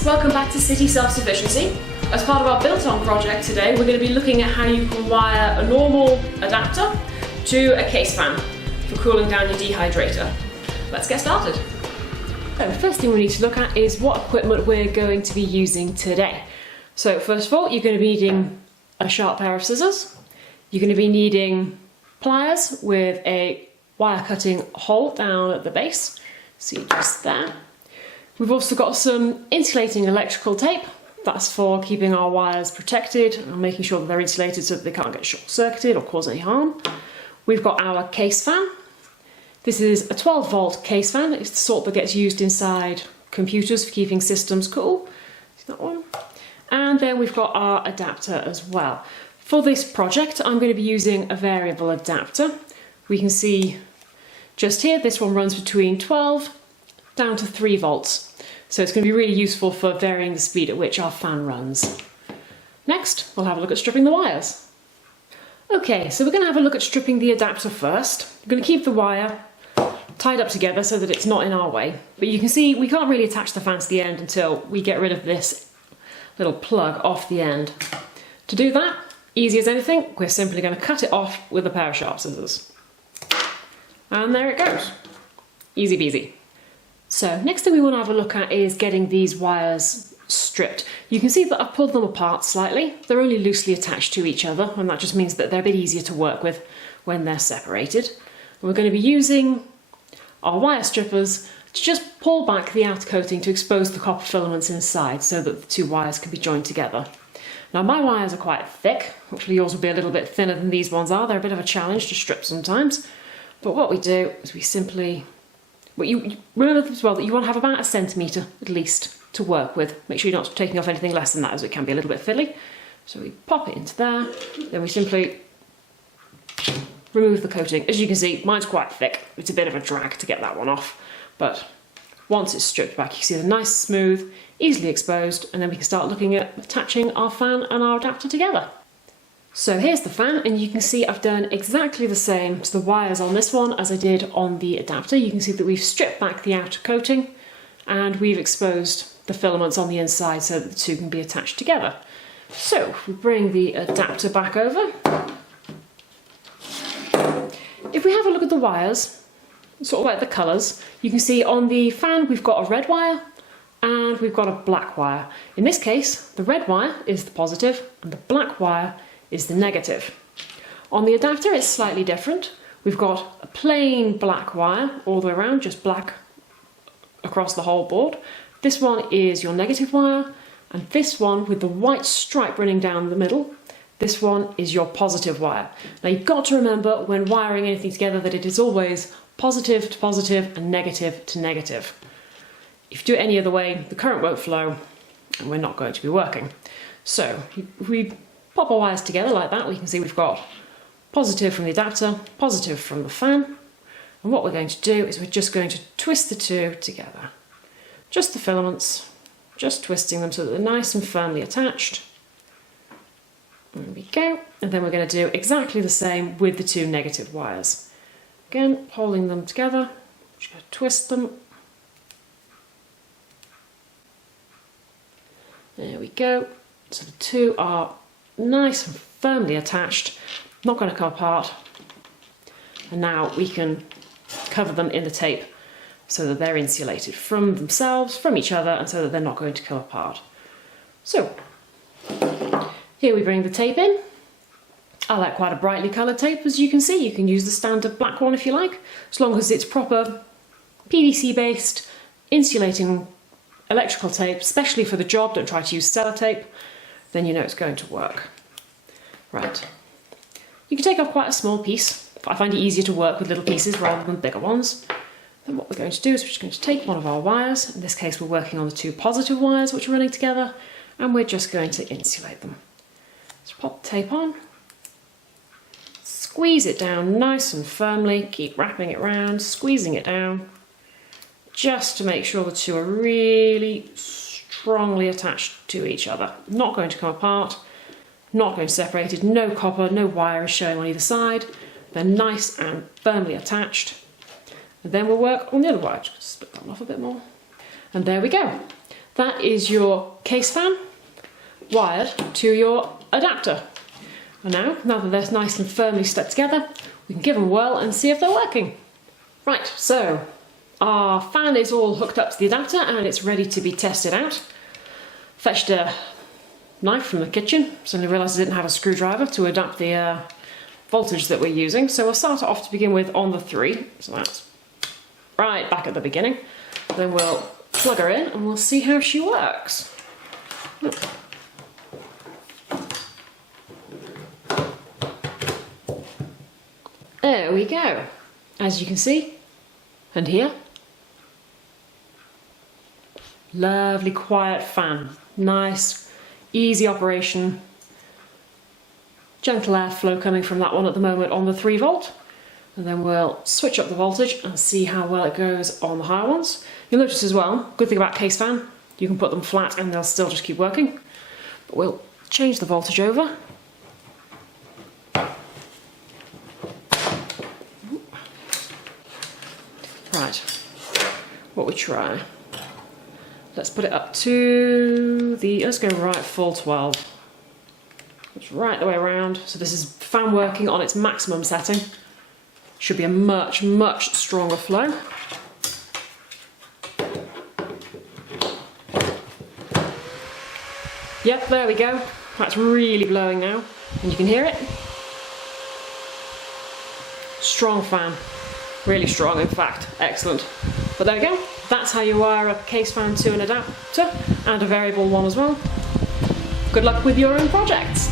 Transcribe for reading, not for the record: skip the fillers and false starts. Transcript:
friends, welcome back to City Self-Sufficiency. As part of our Biltong project today, we're going to be looking at how you can wire a normal adapter to a case fan for cooling down your dehydrator. Let's get started. So the first thing we need to look at is what equipment we're going to be using today. So first of all, you're going to be needing a sharp pair of scissors. You're going to be needing pliers with a wire cutting hole down at the base. See just there. We've also got some insulating electrical tape. That's for keeping our wires protected and making sure that they're insulated so that they can't get short-circuited or cause any harm. We've got our case fan. This is a 12-volt case fan. It's the sort that gets used inside computers for keeping systems cool. See that one? And then we've got our adapter as well. For this project, I'm going to be using a variable adapter. We can see just here, this one runs between 12 down to 3 volts. So it's going to be really useful for varying the speed at which our fan runs. Next, we'll have a look at stripping the wires. Okay, so we're going to have a look at stripping the adapter first. We're going to keep the wire tied up together so that it's not in our way. But you can see we can't really attach the fan to the end until we get rid of this little plug off the end. To do that, easy as anything, we're simply going to cut it off with a pair of sharp scissors. And there it goes. Easy peasy. So next thing we want to have a look at is getting these wires stripped. You can see that I've pulled them apart slightly. They're only loosely attached to each other, and that just means that they're a bit easier to work with when they're separated. We're going to be using our wire strippers to just pull back the outer coating to expose the copper filaments inside so that the two wires can be joined together. Now my wires are quite thick. Hopefully yours will be a little bit thinner than these ones are. They're a bit of a challenge to strip sometimes. But what we do is we simply... you remember as well that you want to have about 1 centimetre at least to work with. Make sure you're not taking off anything less than that, as it can be a little bit fiddly. So we pop it into there, then we simply remove the coating. As you can see, mine's quite thick. It's a bit of a drag to get that one off, but once it's stripped back, you see they're nice, smooth, easily exposed, and then we can start looking at attaching our fan and our adapter together. So here's the fan, and you can see I've done exactly the same to the wires on this one as I did on the adapter. You can see that we've stripped back the outer coating and we've exposed the filaments on the inside so that the two can be attached together. So we bring the adapter back over. If we have a look at the wires, sort of like the colours, you can see on the fan we've got a red wire and we've got a black wire. In this case, the red wire is the positive and the black wire is the negative. On the adapter it's slightly different. We've got a plain black wire all the way around, just black across the whole board. This one is your negative wire, and this one with the white stripe running down the middle, this one is your positive wire. Now you've got to remember when wiring anything together that it is always positive to positive and negative to negative. If you do it any other way, the current won't flow and we're not going to be working. So if we pop our wires together like that, we can see we've got positive from the adapter, positive from the fan. And what we're going to do is we're just going to twist the two together. Just the filaments, just twisting them so that they're nice and firmly attached. There we go. And then we're going to do exactly the same with the two negative wires. Again, holding them together, just going to twist them. There we go. So the two are nice and firmly attached, not going to come apart. And now we can cover them in the tape so that they're insulated from themselves, from each other, and so that they're not going to come apart. So here we bring the tape in. I like quite a brightly coloured tape, as you can see. You can use the standard black one if you like, as long as it's proper PVC based insulating electrical tape, especially for the job. Don't try to use sellotape, then you know it's going to work. Right, you can take off quite a small piece. I find it easier to work with little pieces rather than bigger ones. Then what we're going to do is we're just going to take one of our wires, in this case we're working on the two positive wires which are running together, and we're just going to insulate them. So pop the tape on, squeeze it down nice and firmly, keep wrapping it around, squeezing it down, just to make sure the two are really strongly attached to each other. Not going to come apart, not going to separate it, no copper, no wire is showing on either side. They're nice and firmly attached. And then we'll work on the other wire. Just split that off a bit more. And there we go. that is your case fan wired to your adapter. And now that they're nice and firmly stuck together, we can give them a whirl and see if they're working. Right, so our fan is all hooked up to the adapter and it's ready to be tested out. Fetched a knife from the kitchen, suddenly realised I didn't have a screwdriver to adapt the voltage that we're using, so we'll start it off to begin with on the 3, so that's right back at the beginning. Then we'll plug her in and we'll see how she works. There we go. As you can see, and hear, lovely quiet fan. Nice, easy operation. Gentle airflow coming from that one at the moment on the 3 volt. And then we'll switch up the voltage and see how well it goes on the higher ones. You'll notice as well, good thing about case fan, you can put them flat and they'll still just keep working. But we'll change the voltage over. Right, what we try. Let's put it up to let's go right full 12. It's right the way around. So this is fan working on its maximum setting. Should be a much, much stronger flow. Yep, there we go. That's really blowing now. And you can hear it. Strong fan. Really strong, in fact. Excellent. But there we go. That's how you wire a case fan to an adapter, and a variable one as well. Good luck with your own projects.